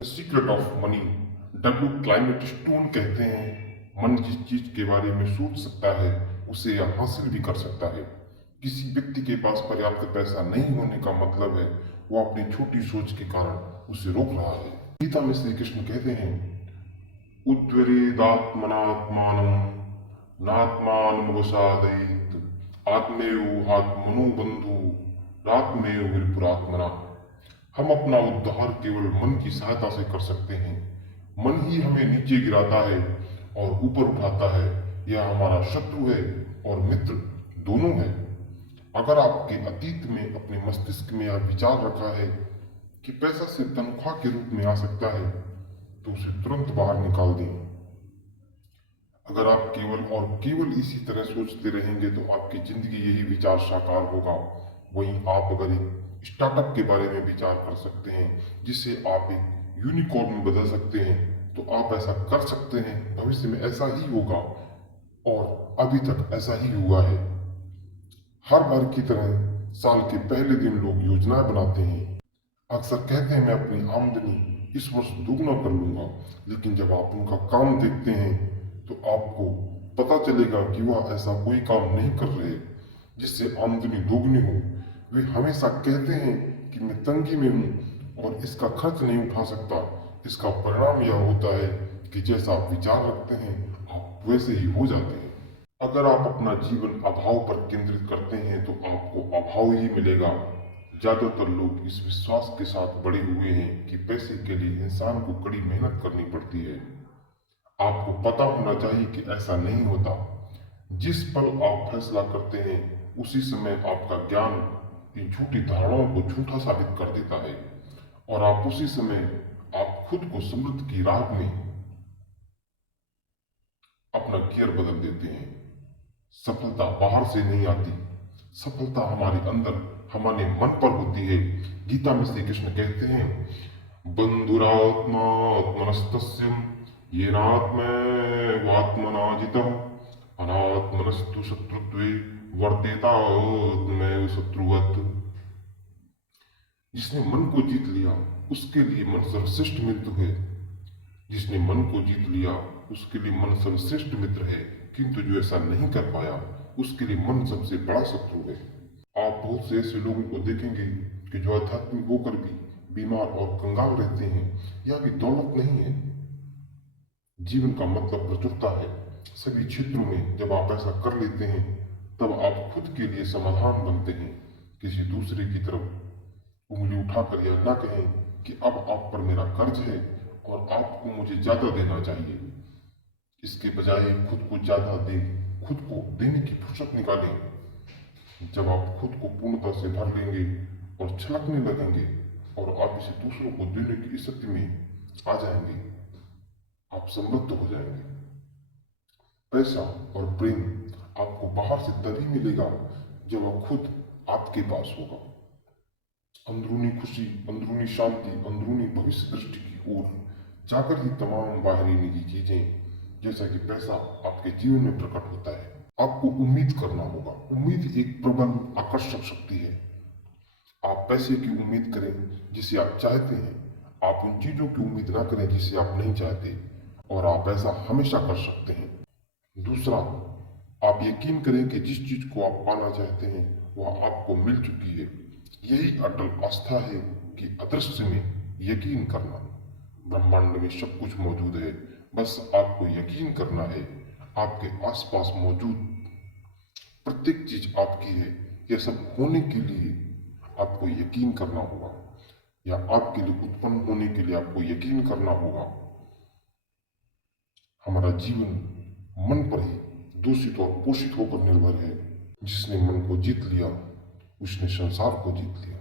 Secret of money. W climate stone कहते हैं, मन जिस चीज के बारे में सोच सकता है उसे यह हासिल भी कर सकता है। किसी व्यक्ति के पास पर्याप्त पैसा नहीं होने का मतलब है वो अपनी छोटी सोच के कारण उसे रोक रहा है। गीता में श्री कृष्ण कहते हैं, उद्वेदात्मनात्मानं नात्मानमवसादयेत् आत्मेव आत्मनो बंधु नात्मेव विपुरात्मना। हम अपना उद्धार केवल मन की सहायता से कर सकते हैं। मन ही हमें नीचे गिराता है और ऊपर उठाता है। यह हमारा शत्रु है और मित्र दोनों है। अगर आपके अतीत में अपने मस्तिष्क में यह विचार रखा है कि पैसा सिर्फ तनख्वाह के रूप में आ सकता है तो उसे तुरंत बाहर निकाल दें। अगर आप केवल और केवल इसी तरह सोचते रहेंगे तो आपकी जिंदगी यही विचार साकार होगा। वहीं आप अगर एक स्टार्टअप के बारे में विचार कर सकते हैं जिसे आप एक यूनिकॉर्न में बदल सकते हैं तो आप ऐसा कर सकते हैं। भविष्य में ऐसा ही होगा और अभी तक ऐसा ही हुआ है। हर बार की तरह साल के पहले दिन लोग योजनाएं बनाते हैं। अक्सर कहते हैं मैं अपनी आमदनी इस वर्ष दोगुना कर लूंगा, लेकिन जब आप उनका काम देखते हैं तो आपको पता चलेगा कि वह ऐसा कोई काम नहीं कर रहे जिससे आमदनी दोगुनी हो। वे हमेशा कहते हैं कि मैं तंगी में हूँ और इसका खर्च नहीं उठा सकता। इसका परिणाम यह होता है कि जैसा आप विचार रखते हैं आप वैसे ही हो जाते हैं। अगर आप अपना जीवन अभाव पर केंद्रित करते हैं तो आपको अभाव ही मिलेगा। ज्यादातर लोग इस विश्वास के साथ बड़े हुए हैं कि पैसे के लिए इंसान को कड़ी मेहनत करनी पड़ती है। आपको पता होना चाहिए कि ऐसा नहीं होता। जिस पल आप फैसला करते हैं उसी समय आपका ज्ञान इन झूठी धारणाओं को झूठा साबित कर देता है और आप उसी समय आप खुद को समृद्धि की राह में अपना गियर बदल देते हैं। सफलता बाहर से नहीं आती, सफलता हमारे अंदर हमारे मन पर होती है। गीता में श्री कृष्ण कहते हैं, बंधुरात्मा आत्मनस्तस्य येनात्मैवात्मना जितः अनात्मनस्तु शत्रुत्वे वर्तेतात्मैव शत्रुवत्। जिसने मन को जीत लिया उसके लिए मन सर्वश्रेष्ठ मित्र है। जिसने मन को जीत लिया उसके लिए मन सर्वश्रेष्ठ मित्र है, किंतु जो ऐसा नहीं कर पाया उसके लिए मन सबसे बड़ा शत्रु है। आप बहुत से ऐसे लोगों को देखेंगे कि जो आध्यात्मिक होकर भी बीमार और कंगाल रहते हैं। यह भी दौलत नहीं है। जीवन का मतलब प्रचुरता है। सभी क्षेत्रों में जब आप ऐसा कर लेते हैं तब आप खुद के लिए समाधान बनते हैं। किसी दूसरे की तरफ उंगली उठाकर यह न कहें कि अब आप पर मेरा कर्ज है और आपको मुझे ज्यादा देना चाहिए। इसके बजाय खुद को ज्यादा दे, खुद को देने की फुर्सत निकालें। जब आप खुद को पूर्णता से भर लेंगे और छलकने लगेंगे और आप इसे दूसरों को देने की स्थिति में आ जाएंगे, आप समृद्ध हो जाएंगे। पैसा और प्रेम आपको बाहर से तभी मिलेगा जब वह खुद आपके पास होगा। अंदरूनी खुशी, अंदरूनी शांति, अंदरूनी भविष्य दृष्टि की ओर जाकर ही तमाम बाहरी निजी चीजें जैसा कि पैसा आपके जीवन में प्रकट होता है। आपको उम्मीद करना होगा। उम्मीद एक प्रबल आकर्षक शक्ति है। आप पैसे की उम्मीद करें जिसे आप चाहते हैं। आप उन चीजों की उम्मीद ना करें जिसे आप नहीं चाहते और आप ऐसा हमेशा कर सकते हैं। दूसरा, आप यकीन करें कि जिस चीज को आप पाना चाहते हैं वह आपको मिल चुकी है। यही अटल आस्था है कि अदृश्य में यकीन करना। ब्रह्मांड में सब कुछ मौजूद है, बस आपको यकीन करना है। आपके आसपास मौजूद प्रत्येक चीज आपकी है। यह सब होने के लिए आपको यकीन करना होगा, या आपके लिए उत्पन्न होने के लिए आपको यकीन करना होगा। हमारा जीवन मन पर ही दूषित और पोषित होकर निर्भर है। जिसने मन को जीत लिया उसने संसार को जीत लिया।